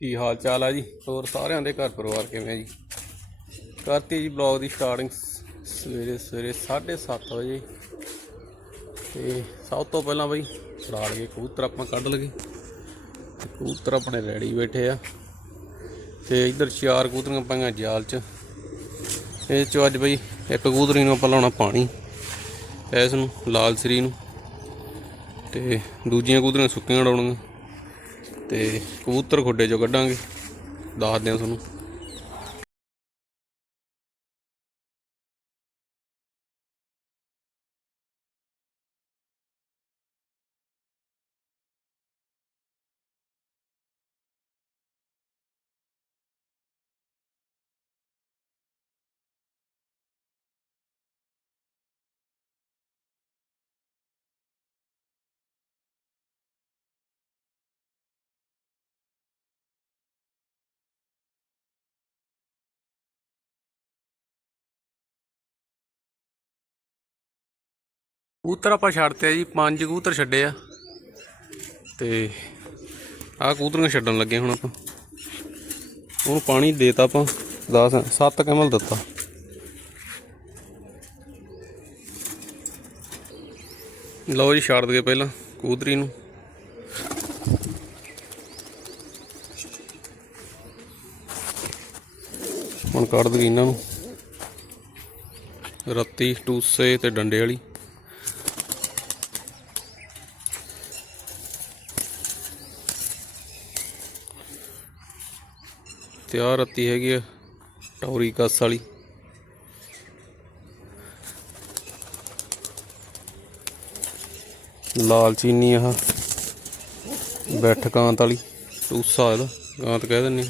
ਕੀ ਹਾਲ ਚਾਲ ਆ ਜੀ? ਹੋਰ ਸਾਰਿਆਂ ਦੇ ਘਰ ਪਰਿਵਾਰ ਕਿਵੇਂ ਆ ਜੀ? ਕਰਤੀ ਜੀ ਬਲੌਗ ਦੀ ਸਟਾਰਟਿੰਗ ਸਵੇਰੇ ਸਵੇਰੇ 7:30 ਵਜੇ। ਤੇ ਸਭ ਤੋਂ ਪਹਿਲਾਂ ਬਈ ਫੜਾ ਲਈਏ ਕਬੂਤਰ ਆਪਾਂ ਕੱਢ ਲਗੇ। ਕਬੂਤਰ ਆਪਣੇ ਰੈਡੀ ਬੈਠੇ ਆ। ਤੇ ਇੱਧਰ ਚਾਰ ਕਬੂਤਰੀਆਂ ਪਾਈਆਂ ਜਾਲ 'ਚ। ਇਹ 'ਚੋਂ ਅੱਜ ਬਈ ਇੱਕ ਕਬੂਤਰੀ ਨੂੰ ਆਪਾਂ ਲਾਉਣਾ ਪਾਣੀ, ਇਸ ਨੂੰ, ਲਾਲ ਸਰੀ ਨੂੰ। ਤੇ ਦੂਜੀਆਂ ਕਬੂਤਰੀਆਂ ਸੁੱਕੀਆਂ ਉਡਾਉਣੀਆਂ ਤੇ ਕਬੂਤਰ ਖੁੱਡੇ ਚੋਂ ਕੱਢਾਂਗੇ ਦੱਸਦੇ ਆ ਤੁਹਾਨੂੰ। ਕਬੂਤਰ ਆਪਾਂ ਛੱਡਤੇ ਆ ਜੀ, ਪੰਜ ਕਬੂਤਰ ਛੱਡੇ ਆ। ਤੇ ਆਹ ਕਬੂਤਰੀਆਂ ਛੱਡਣ ਲੱਗੇ ਹੁਣ ਆਪਾਂ। ਉਹਨੂੰ ਪਾਣੀ ਦੇਤਾ ਆਪਾਂ 10 7 ਕਮਲ ਦਿੱਤਾ। ਲਓ ਜੀ, ਛੱਡ ਦਈਏ ਪਹਿਲਾਂ ਕਬੂਤਰੀ ਨੂੰ। ਹੁਣ ਕੱਢ ਦਈਏ ਇਹਨਾਂ ਨੂੰ। ਰੱਤੀ, ਟੂਸੇ ਤੇ ਡੰਡੇ ਵਾਲੀ। ਤੇ ਆਹ ਰੱਤੀ ਹੈਗੀ ਆ, ਟੌਰੀ ਕੱਸ ਵਾਲੀ। ਲਾਲ ਚੀਨੀ ਆਹ, ਬੈਠ ਕਾਂਤ ਵਾਲੀ, ਟੂਸਾ ਇਹਦਾ ਕਾਂਤ ਕਹਿ ਦਿੰਨੇ ਆ।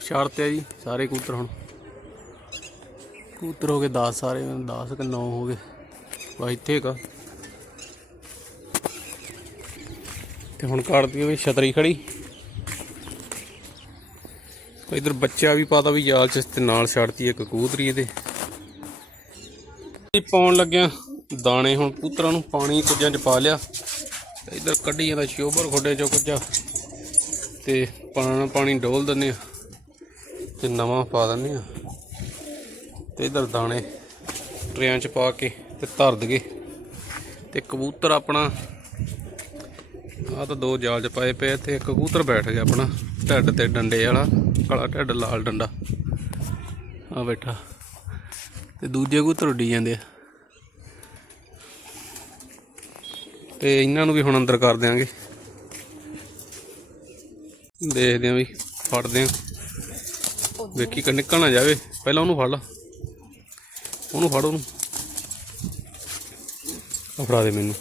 ਛੱਡਤੇ ਆ ਜੀ, ਸਾਰੇ ਕੂਤਰ ਹੁਣ। ਕੂਤਰ ਹੋ ਗਏ 10 ਸਾਰੇ 10 ਕਿ 9 ਹੋ ਗਏ। ਵਾ ਇੱਥੇ ਕਾ ਤੇ ਹੁਣ ਕੱਢ ਵੀ ਛਤਰੀ ਖੜੀ। ਇਧਰ ਬੱਚਾ ਵੀ ਪਾਤਾ ਵੀ ਜਾਲ ਚ ਤੇ ਨਾਲ ਛੱਡਤੀ ਇੱਕ ਕਬੂਤਰੀ ਇਹਦੇ। ਪਾਉਣ ਲੱਗਿਆ ਦਾਣੇ ਹੁਣ ਕੂਤਰਾਂ ਨੂੰ, ਪਾਣੀ ਕੁੱਜਾਂ ਚ ਪਾ ਲਿਆ। ਤੇ ਇਧਰ ਕੱਢੀ ਜਾਂਦਾ ਸ਼ੋਭਰ ਖੋਡੇ ਚੋਂ ਕੁੱਜਾ। ਤੇ ਪਾਣਾ ਪਾਣੀ ਡੋਲ ਦਿੰਨੇ ਆ ਤੇ ਨਵਾਂ ਪਾ ਦਿੰਨੇ ਆ ਤੇ ਇਧਰ ਦਾਣੇ ਟਰੇਆਂ ਚ ਪਾ ਕੇ ਤੇ ਧਰ ਦਗੇ ਤੇ ਕਬੂਤਰ ਆਪਣਾ ਆ ਤਾਂ ਦੋ ਜਾਲ ਚ ਪਾਏ ਪਏ ਤੇ ਕਬੂਤਰ ਬੈਠ ਗਿਆ ਆਪਣਾ, ਢੱਡ ਤੇ ਡੰਡੇ ਵਾਲਾ, ਕਾਲਾ ਢੱਡ, ਲਾਲ ਡੰਡਾ। ਆ ਬੈਠਾ। ਤੇ ਦੂਜੇ ਕਬੂਤਰ ਉੱਡੀ ਜਾਂਦੇ ਆ। ਤੇ ਇਹਨਾਂ ਨੂੰ ਵੀ ਹੁਣ ਅੰਦਰ ਕਰ ਦਿਆਂਗੇ। ਦੇਖਦੇ ਆਂ ਵੀ, ਫੜਦੇ ਆਂ। ਵੇਖੀ ਕਿ ਨਿਕਲ ਨਾ ਜਾਵੇ। ਪਹਿਲਾਂ ਉਹਨੂੰ ਫੜ ਲਾ। ਉਹਨੂੰ ਫੜ ਉਹਨੂੰ। ਫੜਾ ਦੇ ਮੈਨੂੰ।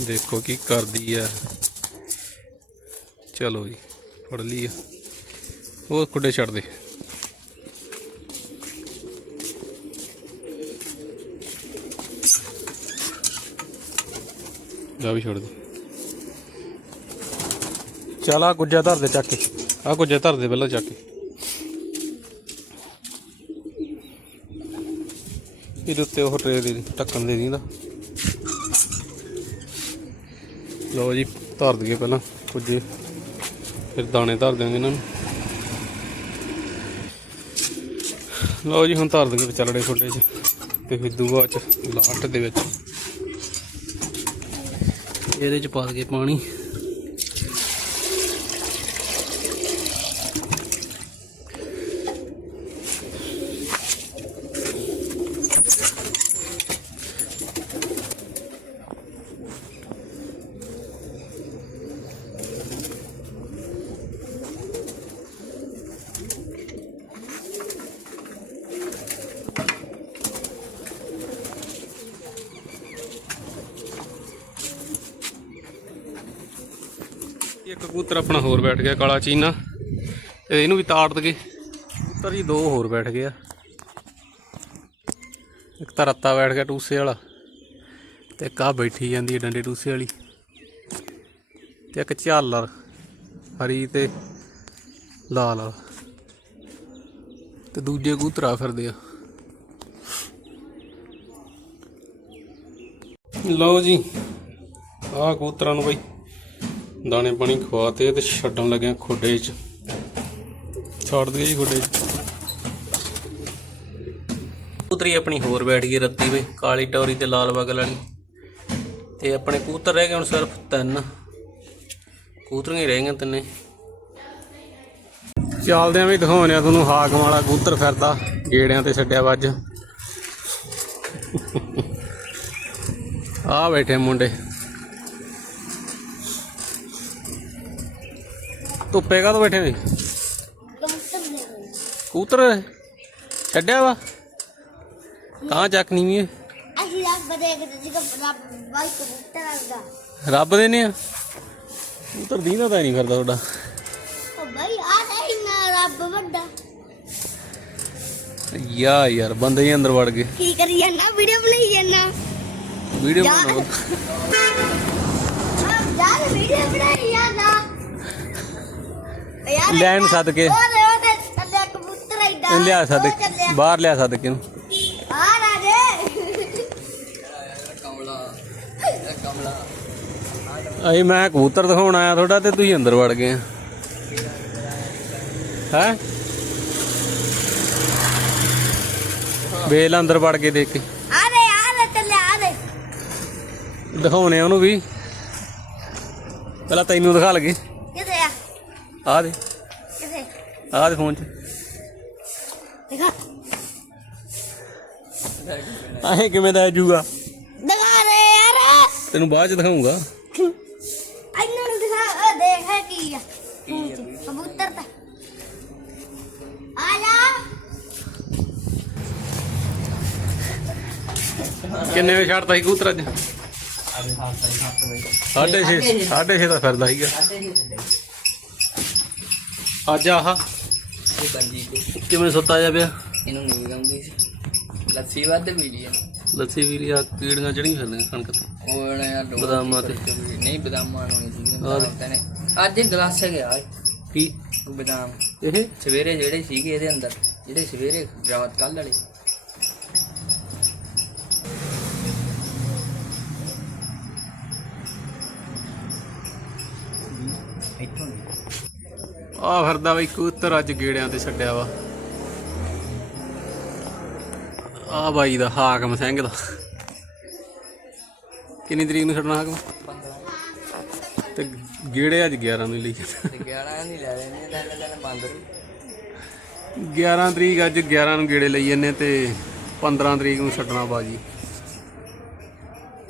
ਦੇਖੋ ਕੀ ਕਰਦੀ ਆ। ਚਲੋ ਜੀ ਫੜ ਲਈ ਆ। ਉਹ ਖੁੱਡੇ ਛੱਡ ਦੇ। ਜਾ ਵੀ ਛੱਡ ਦੇ। ਚਲ ਆ ਗੁੱਜਾ ਧਰ ਦੇ ਚੱਕ ਕੇ। ਆ ਗੁੱਜਾ ਧਰ ਦੇ ਪਹਿਲਾਂ ਚੱਕ ਕੇ। ਇਹਦੇ ਉੱਤੇ ਉਹ ਟਰੇ ਦੇ ਢੱਕਣ ਦੇ ਦਿੰਦਾ। ਲਓ ਜੀ, ਧਰ ਦਈਏ ਪਹਿਲਾਂ ਕੁਝੇ ਫਿਰ ਦਾਣੇ ਧਰ ਦਿਆਂਗੇ ਇਹਨਾਂ ਨੂੰ। ਲਓ ਜੀ, ਹੁਣ ਧਰ ਦਈਏ ਵਿਚਾਲੜੇ ਖੁੱਡੇ 'ਚ ਤੇ ਫਿਰ ਦੂਆ 'ਚ ਲਾਟ ਦੇ ਵਿੱਚ। ਇਹਦੇ 'ਚ ਪਾ ਦਈਏ ਪਾਣੀ ਇੱਕ ਕਬੂਤਰ ਆਪਣਾ ਹੋਰ ਬੈਠ ਗਿਆ, ਕਾਲਾ ਚੀਨਾ। ਤੇ ਇਹਨੂੰ ਵੀ ਤਾੜ ਦਗੇ ਕਬੂਤਰ ਜੀ ਦੋ ਹੋਰ ਬੈਠ ਗਏ ਆ। ਇੱਕ ਤਾਂ ਰੱਤਾ ਬੈਠ ਗਿਆ ਟੂਸੇ ਵਾਲਾ, ਤੇ ਇੱਕ ਆ ਬੈਠੀ ਜਾਂਦੀ ਹੈ ਡੰਡੇ ਟੂਸੇ ਵਾਲੀ। ਤੇ ਇੱਕ ਝਾਲਰ ਹਰੀ ਤੇ ਲਾਲ ਵਾਲਾ। ਤੇ ਦੂਜੇ ਕਬੂਤਰ ਫਿਰਦੇ ਆ। ਲਓ ਜੀ, ਆਹ ਕਬੂਤਰਾਂ ਨੂੰ ਬਈ। ਦਾਣੇ ਪਾਣੀ ਖਵਾਤੇ ਤੇ ਛੱਡਣ ਲੱਗਿਆ ਖੁੱਡੇ 'ਚ। ਛੱਡ ਦਈਏ ਜੀ ਖੁੱਡੇ 'ਚ। ਕਬੂਤਰੀ ਆਪਣੀ ਹੋਰ ਬੈਠ ਗਈ ਰੱਤੀ ਵੇ ਕਾਲੀ ਟੌਰੀ ਤੇ ਲਾਲ ਬਗਲ ਵਾਲੀ। ਤੇ ਆਪਣੇ ਕਬੂਤਰ ਰਹਿ ਗਏ ਹੁਣ ਸਿਰਫ ਤਿੰਨ। ਕਬੂਤਰੀਆਂ ਹੀ ਰਹਿ ਗਈਆਂ ਤਿੰਨੇ। ਚੱਲਦੇ ਆਂ ਵੀ ਦਿਖਾਉਂਦੇ ਆ ਤੁਹਾਨੂੰ ਹਾਕਮ ਵਾਲਾ ਕਬੂਤਰ ਫਿਰਦਾ ਗੇੜਿਆਂ ਤੇ ਛੱਡਿਆ ਵੱਜ। ਆ ਬੈਠੇ ਮੁੰਡੇ। ਧੁੱਪੇ ਕਾ ਤੋਂ ਬੈਠੇ ਨੇ ਕਬੂਤਰ ਛੱਡਿਆ ਵਾ? ਤਾਂ ਚੱਕ ਨਹੀਂ ਵੀ ਅਸੀਂ ਰੱਬ ਦੇਖਦੇ ਕਿ ਰੱਬ ਬਾਈ ਕਬੂਤਰ ਆਉਂਦਾ। ਰੱਬ ਦੇ ਨੇ ਆ? ਕਬੂਤਰ ਦੀਨਾ ਤਾਂ ਨਹੀਂ ਫਿਰਦਾ ਤੁਹਾਡਾ। ਉਹ ਬਾਈ ਆ ਤਾਂ ਇੰਨਾ ਰੱਬ ਵੱਡਾ। ਯਾ ਯਾਰ ਬੰਦੇ ਹੀ ਅੰਦਰ ਵੜ ਗਏ। ਕੀ ਕਰੀ ਜਾਂਦਾ? ਵੀਡੀਓ ਬਣਾਈ ਜਾਂਦਾ। ਵੀਡੀਓ ਬਣਾਓ ਯਾਰ ਵੀਡੀਓ ਬਣਾਈ ਜਾਂਦਾ ਲੈਣ ਸੱਦ ਕੇ ਉਹਦੇ ਉਹਦੇ ਥੱਲੇ ਕਬੂਤਰ ਆਈਦਾ ਇਹਨੂੰ ਲਿਆ ਸੱਦ ਕੇ ਬਾਹਰ ਲਿਆ ਸੱਦ ਕੇ ਇਹਨੂੰ ਆ ਰਾਜੇ। ਅਈ ਮੈਂ ਕਬੂਤਰ ਦਿਖਾਉਣ ਆਇਆ ਤੁਹਾਡਾ ਤੇ ਤੁਸੀਂ ਅੰਦਰ ਵੜ ਗਏ। ਹੈ? ਵੇਲ ਅੰਦਰ ਵੜ ਕੇ ਦੇਖ ਕੇ। ਆ ਦੇ ਆ ਦੇ ਥੱਲੇ ਆ ਦੇ। ਦਿਖਾਉਣੇ ਉਹਨੂੰ ਵੀ। ਪਹਿਲਾਂ ਤੈਨੂੰ ਦਿਖਾ ਲਗੇ। ਆ ਦੇ। ਕਿੱਥੇ? ਆ ਦੇ ਫੋਨ 'ਚ। ਦਿਖਾ। ਆਹੇ ਕਿਵੇਂ ਦਾ ਜੂਗਾ ਦਿਖਾ ਦੇ ਯਾਰ। ਤੈਨੂੰ ਬਾਅਦ 'ਚ ਦਿਖਾਉਂਗਾ। ਇਹਨਾਂ ਨੂੰ ਦਿਖਾ ਉਹ ਦੇਖ ਇਹ ਕੀ ਆ। ਕਬੂਤਰ ਤਾਂ। ਆ ਜਾ। ਕਿੰਨੇ ਵਜੇ ਛੱਡਤਾ ਸੀ ਕਬੂਤਰ ਅੱਜ? ਸਾਢੇ 6 ਸਾਢੇ 6 ਦਾ ਫਿਰਦਾ ਸੀਗਾ। ਅੱਜ ਆਹ ਇਹ ਬੰਜੀ ਕੋ ਕਿਵੇਂ ਸੁੱਤਾ ਜਾ ਪਿਆ? ਇਹਨੂੰ ਨੀਂਦ ਆਉਂਦੀ ਸੀ। ਲੱਸੀ ਵੱਧ ਪੀ ਲਈ ਆ। ਲੱਸੀ ਵੀਰੀ ਆ ਕੀੜੀਆਂ ਚੜੀਆਂ ਫਿਰਦੀਆਂ ਕਣਕ ਤੇ। ਉਹ ਨਾ ਯਾਰ ਡੋਰ ਬਦਾਮਾਂ ਤੇ। ਨਹੀਂ ਬਦਾਮਾਂ ਨੂੰ ਨਹੀਂ ਸੀ ਤਾਂ ਨੇ। ਅੱਜ ਇਹ ਗਲਾਸ ਗਿਆ ਕੀ? ਬਦਾਮ। ਇਹ? ਸਵੇਰੇ ਜਿਹੜੇ ਸੀਗੇ ਇਹਦੇ ਅੰਦਰ ਜਿਹੜੇ ਸਵੇਰੇ ਰਾਤ ਕੱਲ ਵਾਲੇ। ਆ ਫਿਰਦਾ ਬਈ ਕਬੂਤਰ ਅੱਜ ਗੇੜਿਆਂ ਤੇ ਛੱਡਿਆ ਵਾ। ਆ ਬਾਈ ਦਾ ਹਾਕਮ ਸਿੰਘ ਦਾ। ਕਿੰਨੀ ਤਰੀਕ ਨੂੰ ਛੱਡਣਾ ਹਾਕਮ? ਤੇ ਗੇੜੇ ਅੱਜ 11 ਨੂੰ ਲਈ ਜਾਂਦਾ। ਤੇ 11 ਨਹੀਂ ਲੈ ਲੈਣੇ ਤਾਂ ਦਿਨ ਬੰਦ ਰਹੂ 11 ਤਰੀਕ ਅੱਜ 11 ਨੂੰ ਗੇੜੇ ਲਈ ਜੰਨੇ ਤੇ 15 ਤਰੀਕ ਨੂੰ ਛੱਡਣਾ ਬਾਜੀ।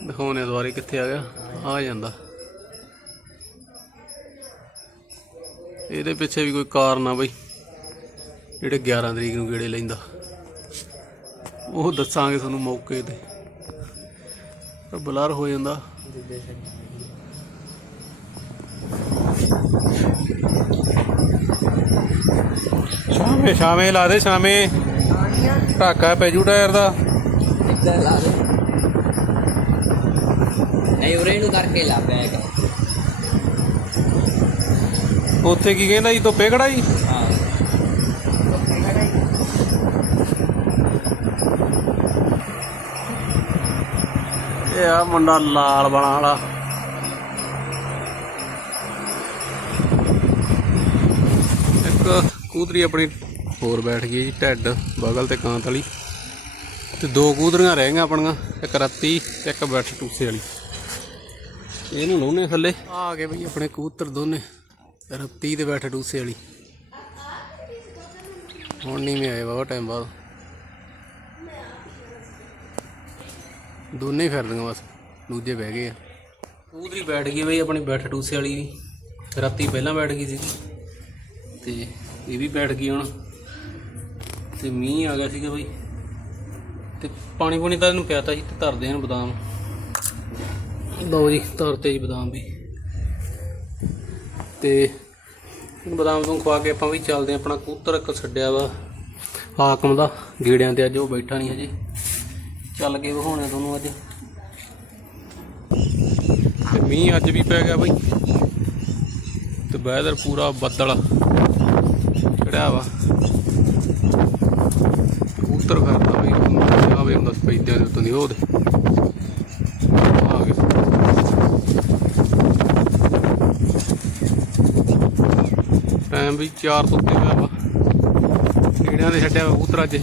ਦਿਖਾਉਣੇ ਦੁਆਰੇ ਕਿੱਥੇ ਆ ਗਿਆ। ਆ ਜਾਂਦਾ। ਇਹਦੇ ਪਿੱਛੇ ਵੀ ਕੋਈ ਕਾਰਨ ਆ ਬਈ, ਜਿਹੜੇ 11 ਤਰੀਕ ਨੂੰ ਗੇੜੇ ਲੈਂਦਾ। ਉਹ ਦੱਸਾਂਗੇ ਤੁਹਾਨੂੰ ਮੌਕੇ ਤੇ। ਪਰ ਬਲਰ ਹੋ ਜਾਂਦਾ। ਸ਼ਾਮੇ ਸ਼ਾਮੇ ਲਾ ਦੇ, ਸ਼ਾਮੇ। ਢਾਕਾ ਪੈ ਜੂ ਟਾਇਰ ਦਾ। ਇੱਦਾਂ ਲਾ ਦੇ। ਨਹੀਂ, ਉਰੇ ਨੂੰ ਕਰਕੇ ਲਾ ਬੈਗ। ਉੱਥੇ ਕੀ ਕਹਿੰਦਾ ਜੀ, ਧੁੱਪੇ ਖੜਾਈ ਹਾਂ ਇਹ ਆ ਮੁੰਡਾ ਲਾਲ ਬਣਾ ਵਾਲਾ। ਇੱਕ ਕੂਦਰੀ ਆਪਣੀ ਹੋਰ ਬੈਠ ਗਈ ਜੀ, ਢੱਡ, ਬਗਲ ਤੇ ਕਾਂਤ ਵਾਲੀ। ਤੇ ਦੋ ਕੂਦਰੀਆਂ ਰਹਿ ਗਈਆਂ ਆਪਣੀਆਂ, ਇੱਕ ਰੱਤੀ ਤੇ ਇੱਕ ਬੈਠ ਟੂਸੇ ਵਾਲੀ। ਇਹਨੂੰ ਲਾਉਨੇ ਥੱਲੇ। ਆ ਗਏ ਬਈ ਆਪਣੇ ਕੂਤਰ ਦੋਨੇ। ਰੱਤੀ ਤੇ ਬੈਠ ਡੂਸੇ ਵਾਲੀ। ਹੁਣ ਨਹੀਂ ਮੈਂ ਆਏ ਬਹੁਤ ਟਾਈਮ ਬਾਅਦ। ਦੋਨੇ ਹੀ ਫਿਰਦੀਆਂ ਬਸ, ਦੂਜੇ ਬਹਿ ਗਏ ਆ। ਕਬੂਤਰੀ ਬੈਠ ਗਈ ਬਈ ਆਪਣੀ ਬੈਠ ਡੂਸੇ ਵਾਲੀ ਵੀ। ਰਾਤੀ ਪਹਿਲਾਂ ਬੈਠ ਗਈ ਸੀ ਤੇ ਇਹ ਵੀ ਬੈਠ ਗਈ ਹੁਣ। ਤੇ ਮੀਂਹ ਆ ਗਿਆ ਸੀਗਾ ਬਈ। ਤੇ ਪਾਣੀ ਪੂਣੀ ਤਾਂ ਇਹਨੂੰ ਪਿਆਤਾ ਸੀ, ਤੇ ਧਰਦੇ ਹਨ ਬਦਾਮ। ਲਓ ਜੀ, ਧਰਤੇ ਜੀ ਬਦਾਮ ਵੀ। ਤੇ ਬਦਾਮ ਤੋਂ ਖਵਾ ਕੇ ਆਪਾਂ ਵੀ ਚੱਲਦੇ ਹਾਂ। ਆਪਣਾ ਕੂਤਰ ਇੱਕ ਛੱਡਿਆ ਵਾ ਹਾਕਮ ਦਾ, ਗੇੜਿਆਂ ਤੇ ਅੱਜ ਉਹ ਬੈਠਾ ਨਹੀਂ ਹਜੇ। ਚੱਲ ਕੇ ਵਿਖਾਉਣੇ ਤੁਹਾਨੂੰ ਅੱਜ। ਤੇ ਮੀਂਹ ਅੱਜ ਵੀ ਪੈ ਗਿਆ ਬਈ। ਤੇ ਵੈਦਰ ਪੂਰਾ ਬੱਦਲ ਚੜਿਆ ਵਾ। ਕਬੂਤਰ ਕਰਦਾ ਬਈ। ਆਵੇ ਹੁੰਦਾ ਸਪੈਦਿਆਂ ਦੇ ਉੱਤੋਂ ਦੀ। ਉਹਦੇ ਟਾਈਮ ਵੀ 4 ਤੋਂ ਉੱਤੇ ਹੋਇਆ ਵਾ। ਕੀੜਿਆਂ ਦੇ ਛੱਡਿਆ ਵਾ ਕਬੂਤਰ ਅੱਜ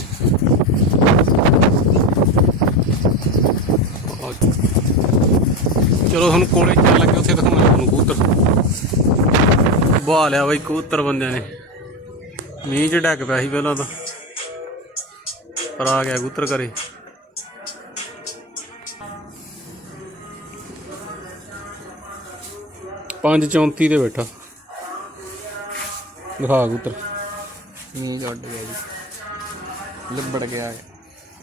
ਚਲੋ ਤੁਹਾਨੂੰ ਕੋਲੇ ਚੱਲ ਲੱਗੇ, ਉੱਥੇ ਦਿਖਾਉਣਾ ਤੁਹਾਨੂੰ ਕਬੂਤਰ। ਬਾਹ ਲਿਆ ਬਾਈ, ਕਬੂਤਰ ਬੰਦਿਆਂ ਨੇ। ਮੀਂਹ ਚ ਡੱਕ ਪਿਆ ਸੀ ਪਹਿਲਾਂ ਤਾਂ। ਪਰ ਆ ਗਿਆ ਕਬੂਤਰ ਘਰੇ। ਪੰਜ 34 ਤੇ ਬੈਠਾ। ਦਿਖਾ ਕਬੂਤਰ। ਮੀਂਹ ਉੱਡ ਗਿਆ ਜੀ। ਲੱਭੜ ਗਿਆ ਹੈ।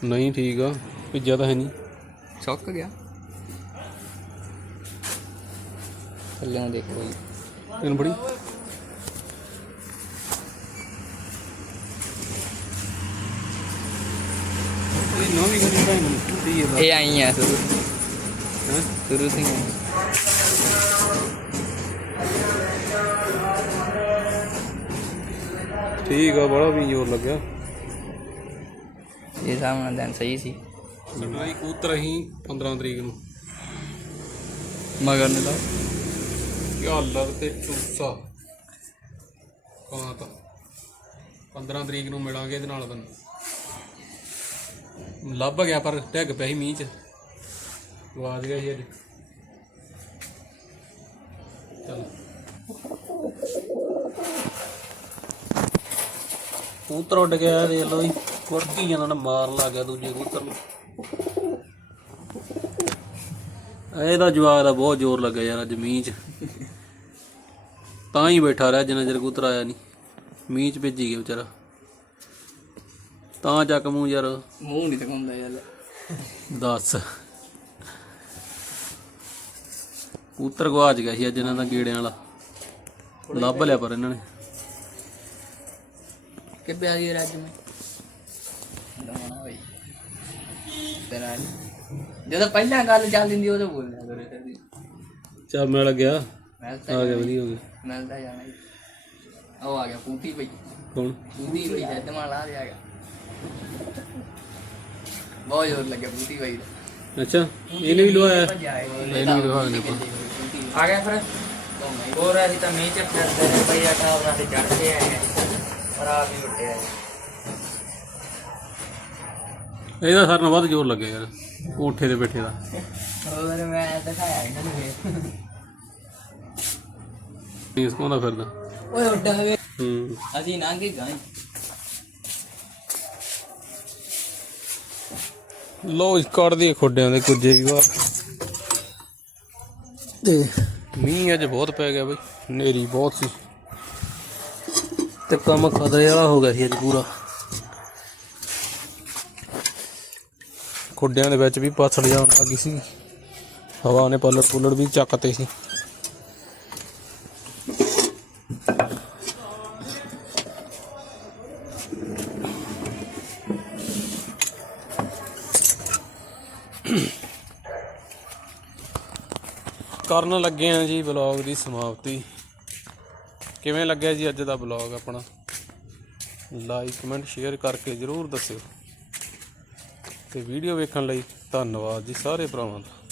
ਨਹੀਂ ਠੀਕ ਆ। ਭਿੱਜਿਆ ਤਾਂ ਹੈ ਨਹੀਂ। ਸੁੱਕ ਗਿਆ। ਥੱਲੇ ਦੇਖੋ ਜੀ। ਤੈਨੂੰ ਬੜੀ ਇਹ ਨਵੀਂ ਗਲੀ ਦਾ ਨਹੀਂ। ਇਹ ਆਈ ਆ ਸ਼ੁਰੂ। ਹੈਂ? ਸ਼ੁਰੂ ਤੋਂ ਠੀਕ ਆ ਬੜਾ ਵੀ ਜ਼ੋਰ ਲੱਗਿਆ। ਇਹ ਸਾਹਮਣਾ ਦਿਨ ਸਹੀ ਸੀ। ਸਟਰਾਈ ਕਬੂਤਰ ਅਸੀਂ 15 ਤਰੀਕ ਨੂੰ। ਮਗਰ ਨੇ ਤਾਂ। ਯਾਲਰ ਤੇ ਚੂਸਾ ਕਾਂਤ 15 ਤਰੀਕ ਨੂੰ ਮਿਲਾਂਗੇ ਇਹਦੇ ਨਾਲ ਬੰਦ। ਲੱਭ ਗਿਆ ਪਰ ਡਿੱਗ ਪਿਆ ਸੀ ਮੀਂਹ ਚ। ਗਵਾਚ ਗਿਆ ਸੀ ਅੱਜ। ਚਲ। ਕਬੂਤਰ ਉੱਡ ਗਿਆ ਦੇਖ ਲਓ ਜੀ। ਕੁਰਕੀ ਜਾਂਦਾ ਨਾ ਮਾਰ ਲੱਗ ਗਿਆ ਦੂਜੇ ਕਬੂਤਰ ਨੂੰ। ਇਹਦਾ ਜਵਾਬ ਦਾ ਬਹੁਤ ਜ਼ੋਰ ਲੱਗਾ ਯਾਰ ਅੱਜ ਮੀਂਹ ਚ। ਤਾਂ ਹੀ ਬੈਠਾ ਰਿਹਾ ਜਿੰਨਾ ਚਿਰ ਕਬੂਤਰ ਆਇਆ ਨਹੀਂ। ਮੀਂਹ ਚ ਭੇਜੀ ਗਿਆ ਵਿਚਾਰਾ। ਤਾਂ ਚੱਕ ਮੂੰਹ ਯਾਰ। ਮੂੰਹ ਨਹੀਂ ਤਕਾਉਂਦਾ ਯਾਰ। ਦੱਸ। ਕਬੂਤਰ ਗਵਾਚ ਗਿਆ ਸੀ ਅੱਜ ਇਹਨਾਂ ਦਾ ਗੇੜਿਆਂ ਵਾਲਾ। ਲੱਭ ਲਿਆ ਪਰ ਇਹਨਾਂ ਨੇ। ਕਿ ਪਿਆਰੀ ਰਾਜ ਮੈਂ। ਦਮਣਾ ਬਈ। ਤੇਰਾ ਨੀ। ਜਦੋਂ ਪਹਿਲਾਂ ਗੱਲ ਚੱਲਦੀ ਹੁੰਦੀ ਉਦੋਂ ਬੋਲਣਾ ਕਰੇ ਕਰਦੀ ਚੱਲ ਮਿਲ ਗਿਆ ਮੈਂ ਆ ਤਾਂ ਗਿਆ ਵਧੀਆ ਹੋ ਗਿਆ। ਮਿਲਦਾ ਜਾਣਾ ਜੀ ਉਹ ਆ ਗਿਆ ਪੂਟੀ ਪਈ ਕੌਣ? ਪੂਟੀ ਪਈ ਜਦ ਮੈਂ ਲਾ ਦਿਆ ਗਿਆ ਬਹੁਤ ਜ਼ੋਰ ਲੱਗਿਆ ਪੂਟੀ ਪਈ ਦਾ। ਅੱਛਾ ਇਹਨੇ ਵੀ ਲਵਾਇਆ? ਇਹਨੂੰ ਵੀ ਲਵਾ ਦੇਣੇ ਆਪਾਂ ਆ ਗਿਆ ਫਿਰ। ਹੋਰ ਅਸੀਂ ਤਾਂ ਮੀਂਹ ਚ ਫਿਰਦੇ ਨੇ ਭਈਆ ਟਾਵਰਾਂ ਤੇ ਚੜਦੇ ਆਏ ਨੇ ਪਰ ਆ ਵੀ ਉੱਟਿਆ ਇਹਦਾ ਸਾਰਿਆਂ ਵੱਧ ਜ਼ੋਰ ਲੱਗਿਆ ਯਾਰ ਕੋਠੇ ਤੇ ਬੈਠੇ ਦਾ। ਹੋਰ ਮੈਂ ਦਿਖਾਇਆ ਇਹਨਾਂ ਨੂੰ ਫੇਰ। ਨਹੀਂ ਸਕਾਉਂਦਾ ਫਿਰਦਾ? ਓਏ ਉੱਡਾ ਵੇ ਹੂੰ। ਅਸੀਂ ਲੰਘ ਗਏ ਲੋ ਇਸ ਕੱਢਦੇ ਖੋਡਿਆਂ ਦੇ ਕੁਝੇ ਵੀ ਬਾਹਰ। ਤੇ ਮੀਂਹ ਅੱਜ ਬਹੁਤ ਪੈ ਗਿਆ ਬਈ ਨੇਰੀ ਬਹੁਤ ਸੀ। ਤੇ ਕੰਮ ਖਤਰੇ ਵਾਲਾ ਹੋ ਗਿਆ ਸੀ ਅੱਜ ਪੂਰਾ। ਖੋਡਿਆਂ ਦੇ ਵਿੱਚ ਵੀ ਪਾਛੜ ਜਾਣ ਲੱਗੀ ਸੀ। ਹਵਾ ਨੇ ਪੱਲੜ ਪੁੱਲੜ ਵੀ ਚੱਕਤੇ ਸੀ। ਕਰਨ ਲੱਗੇ ਆ ਜੀ ਬਲੌਗ ਦੀ ਸਮਾਪਤੀ। ਕਿਵੇਂ ਲੱਗਿਆ ਜੀ ਅੱਜ ਦਾ ਬਲੌਗ ਆਪਣਾ? ਲਾਈਕ ਕਮੈਂਟ ਸ਼ੇਅਰ ਕਰਕੇ ਜਰੂਰ ਦੱਸਿਓ। ਤੇ ਵੀਡੀਓ ਵੇਖਣ ਲਈ ਧੰਨਵਾਦ ਜੀ ਸਾਰੇ ਭਰਾਵਾਂ ਦਾ।